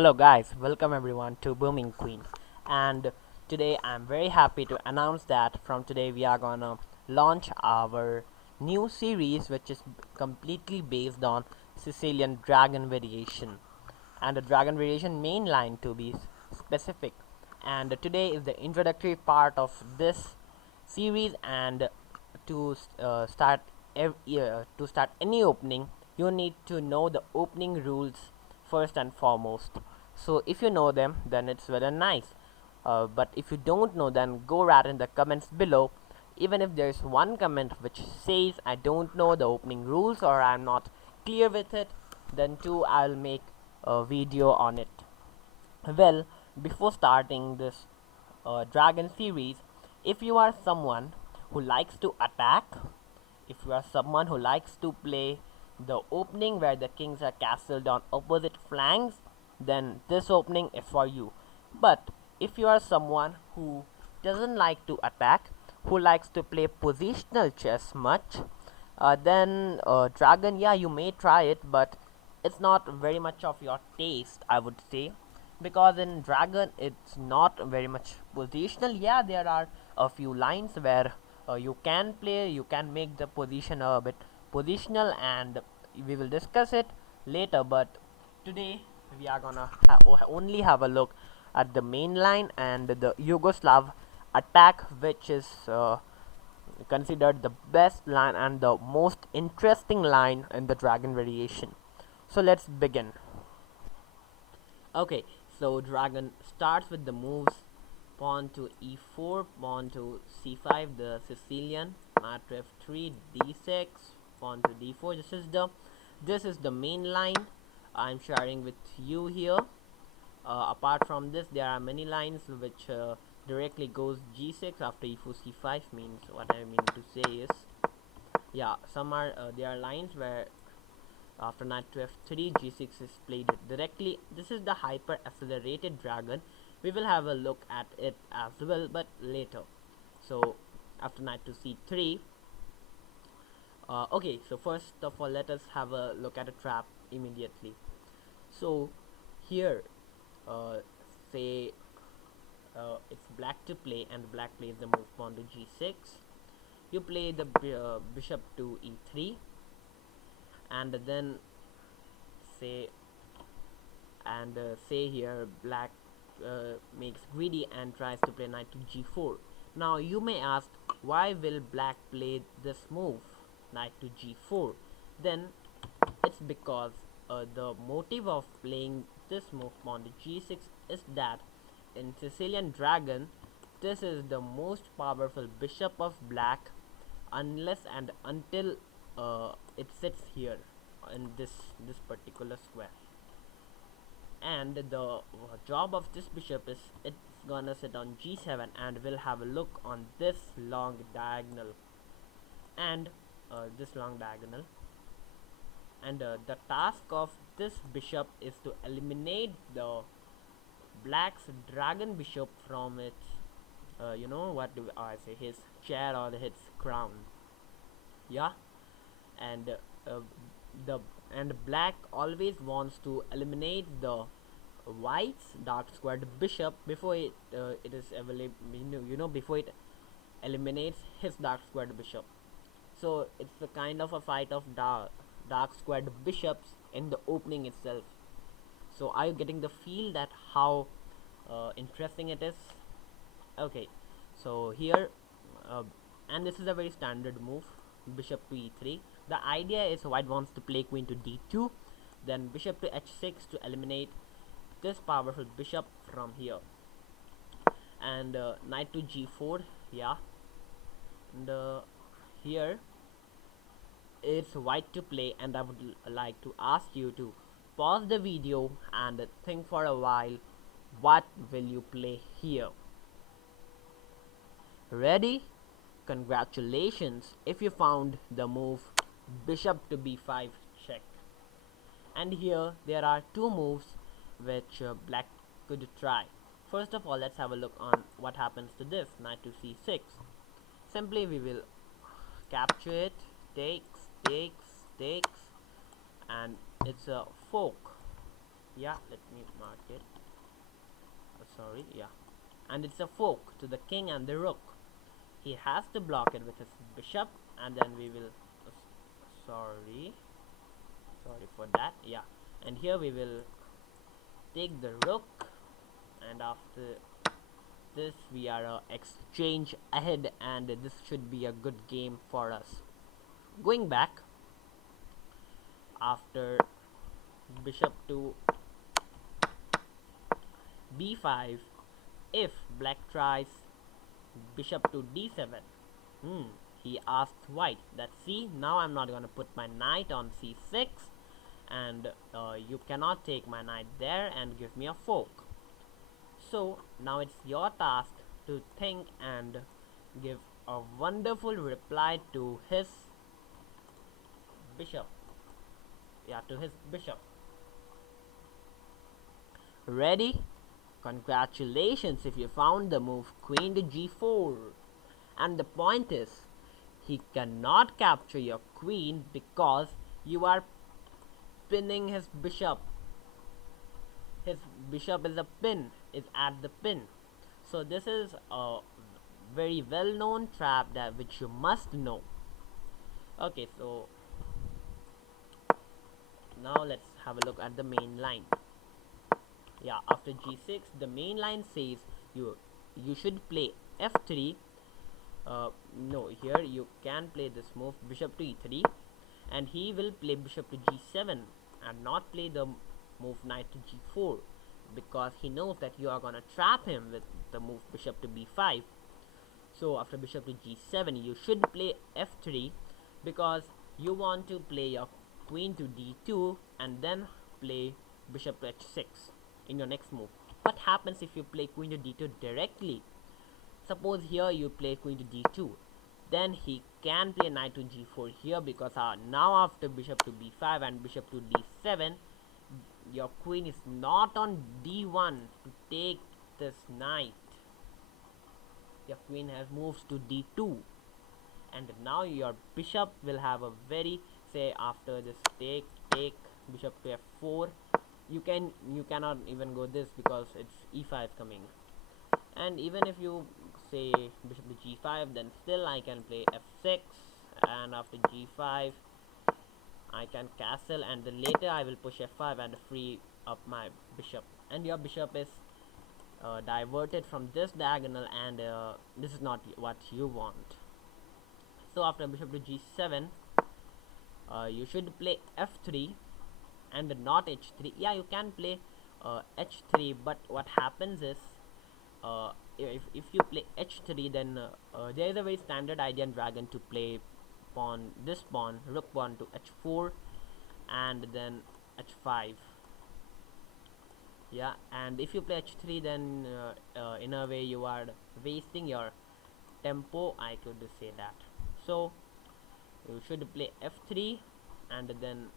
Hello guys, welcome everyone to Booming Queens. And today I'm very happy to announce that from today we are gonna launch our new series which is completely based on Sicilian Dragon Variation and the Dragon Variation main line to be specific. And today is the introductory part of this series and to start any opening you need to know the opening rules first and foremost. So if you know them, then it's very nice. But if you don't know, then go right in the comments below. Even if there's one comment which says I don't know the opening rules or I'm not clear with it, then too I'll make a video on it. Well, before starting this dragon series, if you are someone who likes to attack, if you are someone who likes to play the opening where the kings are castled on opposite flanks, then this opening is for you. But if you are someone who doesn't like to attack, who likes to play positional chess much, then dragon, yeah, you may try it, but it's not very much of your taste, I would say, because in dragon it's not very much positional. Yeah, there are a few lines where you can play, you can make the position a bit positional, and we will discuss it later. But today we are gonna only have a look at the main line and the Yugoslav attack, which is considered the best line and the most interesting line in the dragon variation. So let's begin. Okay, so dragon starts with the moves pawn to e4, pawn to c5, the Sicilian, knight to f3, d6, pawn to d4. This is the main line I'm sharing with you here. Apart from this, there are many lines which directly goes g6 after e4 c5. Means what I mean to say is, yeah, some are there are lines where after knight to f3, g6 is played directly. This is the hyper accelerated dragon. We will have a look at it as well, but later. So after knight to c3. Okay, so first of all, let us have a look at a trap immediately. So here, uh, say it's black to play, and black plays the move pawn to g6. You play the bishop to e3, and then say say here black makes greedy and tries to play knight to g4. Now you may ask, why will black play this move, knight to g4? Then it's because the motive of playing this move pawn to g6 is that in Sicilian Dragon, this is the most powerful bishop of black unless and until it sits here in this particular square. And the job of this bishop is it's gonna sit on g7, and we'll have a look on this long diagonal and this long diagonal. And the task of this bishop is to eliminate the black's dragon bishop from its what do I say, his chair or his crown. Yeah. And uh, the and black always wants to eliminate the white's dark squared bishop before it is available, before it eliminates his dark squared bishop. So it's a kind of a fight of dark squared bishops in the opening itself. So are you getting the feel that how interesting it is? Okay, so here, uh, and this is a very standard move, bishop to e3. The idea is white wants to play queen to d2, then bishop to h6 to eliminate this powerful bishop from here, and knight to g4. Yeah. And here it's white to play, and I would like to ask you to pause the video and think for a while, what will you play here? Ready? Congratulations if you found the move bishop to b5 check. And here there are two moves which black could try. First of all, let's have a look on what happens to this, knight to c6. Simply we will capture it, takes, and it's a fork. Yeah, let me mark it. Sorry, yeah. And it's a fork to the king and the rook. He has to block it with his bishop, and then we will. Sorry, sorry for that. Yeah, and here we will take the rook, and after this we are exchange ahead, and this should be a good game for us. Going back after bishop to b5, if black tries bishop to d7. He asked white that, see, now I'm not gonna put my knight on c6, and you cannot take my knight there and give me a fork. So now it's your task to think and give a wonderful reply to his bishop. Yeah, to his bishop. Ready? Congratulations if you found the move queen to g4. And the point is, he cannot capture your queen because you are pinning his bishop. His bishop is a pin, is at the pin. So this is a very well known trap that which you must know. Okay, so now let's have a look at the main line. Yeah, after g6 the main line says you should play f3. No, here you can play this move bishop to e3, and he will play bishop to g7 and not play the move knight to g4, because he knows that you are gonna trap him with the move bishop to b5. So after bishop to g7 you should play f3, because you want to play your queen to d2 and then play bishop to h6 in your next move. What happens if you play queen to d2 directly? Suppose here you play queen to d2, then he can play knight to g4 here, because now after bishop to b5 and bishop to d7, your queen is not on d1 to take this knight. Your queen has moves to d2, and now your bishop will have a very, say after this take bishop to f4, you cannot even go this because it's e5 coming. And even if you say bishop to g5, then still I can play f6, and after g5 I can castle, and then later I will push f5 and free up my bishop, and your bishop is diverted from this diagonal, and this is not what you want. So after bishop to g7 you should play f3 and not h3. Yeah, you can play h3, but what happens is if you play h3, then there is a very standard idea in dragon to play this pawn, rook pawn to h4 and then h5. Yeah, and if you play h3, then in a way you are wasting your tempo, I could say that. So you should play f3, and then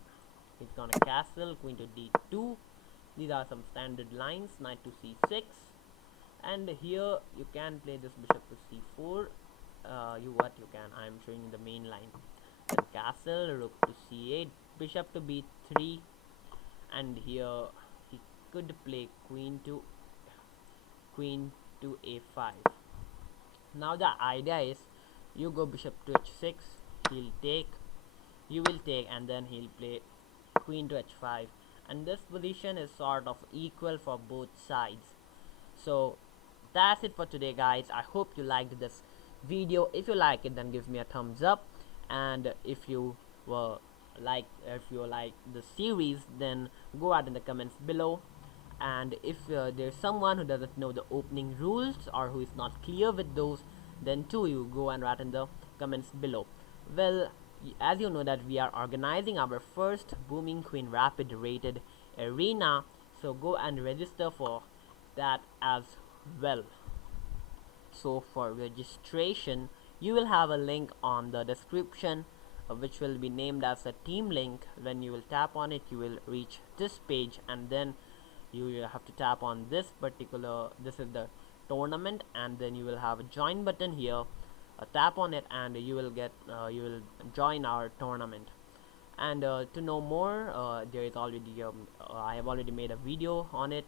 he's gonna castle, queen to d2. These are some standard lines, knight to c6, and here you can play this bishop to c4. You can, I am showing the main line. Then castle, rook to c8, bishop to b3, and here he could play queen to a5. Now the idea is, you go bishop to h6, he'll take, you will take, and then he'll play queen to h5, and this position is sort of equal for both sides. So that's it for today, guys. I hope you liked this video. If you like it, then give me a thumbs up, and if you like the series, then go out in the comments below. And if there's someone who doesn't know the opening rules or who is not clear with those, then too you go and write in the comments below. Well, as you know that we are organizing our first Booming Queen Rapid rated arena, so go and register for that as well. So for registration, you will have a link on the description, which will be named as a team link. When you will tap on it, you will reach this page, and then you will have to tap on this is the tournament, and then you will have a join button here. Tap on it and you will join our tournament. And to know more, there is already I have already made a video on it,